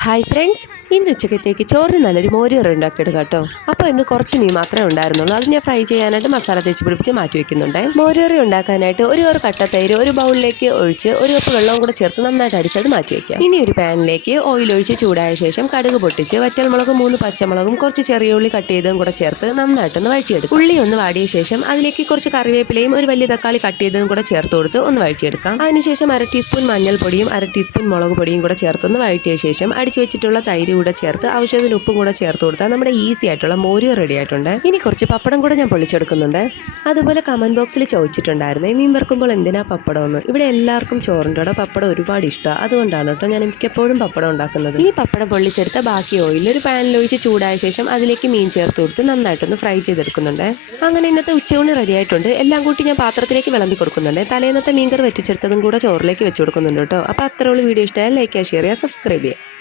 Hi friends, ഇന്ന് ഉച്ചക്കത്തേക്ക് ചോറിന് നല്ലൊരു മോരുകറി ഉണ്ടാക്കിയെടുക്കാം കേട്ടോ. അപ്പോൾ ഇന്ന് കുറച്ച് മീൻ മാത്രമേ ഉണ്ടായിരുന്നുള്ളൂ. അത് ഞാൻ ഫ്രൈ ചെയ്യാനായിട്ട് മസാല തേച്ച് പിടിപ്പിച്ച് മാറ്റി വെക്കുന്നുണ്ട്. മോരുകറി ഉണ്ടാക്കാനായിട്ട് ഒരു കട്ടത്തൈര് ഒരു ബൗളിലേക്ക് ഒഴിച്ച് ഒരു കപ്പ് വെള്ളവും കൂടെ ചേർത്ത് നന്നായിട്ട് അടിച്ചത് മാറ്റി വെക്കാം. ഇനി ഒരു പാനിലേക്ക് ഓയിൽ ഒഴിച്ച് ചൂടായ ശേഷം കടുക് പൊട്ടിച്ച് വറ്റൽമുളകും 3 പച്ചമുളകും കുറച്ച് ചെറിയ ഉള്ളി കട്ട് ചെയ്തതും കൂടെ ചേർത്ത് നന്നായിട്ടൊന്ന് വഴറ്റിയെടുക്കും. ഉള്ളി ഒന്ന് വാടിയ ശേഷം അതിലേക്ക് കുറച്ച് കറിവേപ്പിലയും ഒരു വലിയ തക്കാളി കട്ട് ചെയ്തതും കൂടെ ചേർത്ത് കൊടുത്ത് ഒന്ന് വഴറ്റിയെടുക്കാം. അതിനുശേഷം 1/2 ടീസ്പൂൺ മഞ്ഞൾപ്പൊടിയും 1/2 ടീസ്പൂൺ മുളക് പൊടിയും കൂടെ ചേർത്തൊന്ന് വഴറ്റിയ ശേഷം അടിച്ചു വെച്ചിട്ടുള്ള തൈര് കൂടെ ചേർത്ത് ആവശ്യത്തിന് ഉപ്പും കൂടെ ചേർത്ത് കൊടുത്താൽ നമ്മുടെ ഈസി ആയിട്ടുള്ള മോര് റെഡി ആയിട്ടുണ്ട്. ഇനി കുറച്ച് പപ്പടം കൂടെ ഞാൻ പൊളിച്ചെടുക്കുന്നുണ്ട്. അതുപോലെ കമന്റ് ബോക്സിൽ ചോദിച്ചിട്ടുണ്ടായിരുന്നേ, മീൻ വറുക്കുമ്പോൾ എന്തിനാ പപ്പടം എന്ന്. ഇവിടെ എല്ലാവർക്കും ചോറിൻ്റെ കൂടെ പപ്പടം ഒരുപാട് ഇഷ്ടമാണ്. അതുകൊണ്ടാണ് കേട്ടോ ഞാൻ മിക്കപ്പോഴും പപ്പടം ഉണ്ടാക്കുന്നത്. ഇനി പപ്പടം പൊള്ളിച്ചെടുത്ത ബാക്കി ഓയിൽ ഒരു പാനിൽ ഒഴിച്ച് ചൂടായ ശേഷം അതിലേക്ക് മീൻ ചേർത്ത് കൊടുത്ത് നന്നായിട്ടൊന്ന് ഫ്രൈ ചെയ്തെടുക്കുന്നുണ്ട്. അങ്ങനെ ഇന്നത്തെ ഉച്ചയൂണ് റെഡി ആയിട്ടുണ്ട്. എല്ലാം കൂട്ടി ഞാൻ പാത്രത്തിലേക്ക് വിളമ്പി കൊടുക്കുന്നുണ്ട്. തലേന്നത്തെ മീൻകറി വെറ്റിച്ചെടുത്തതും കൂടെ ചോറിലേക്ക് വെച്ച് കൊടുക്കുന്നുണ്ട് കേട്ടോ. അപ്പോൾ അത്രയുള്ള വീഡിയോ ഇഷ്ടമായാൽ ലൈക്ക് ചെയ്യുക, ഷെയർ ചെയ്യുക, സബ്സ്ക്രൈബ് ചെയ്യുക.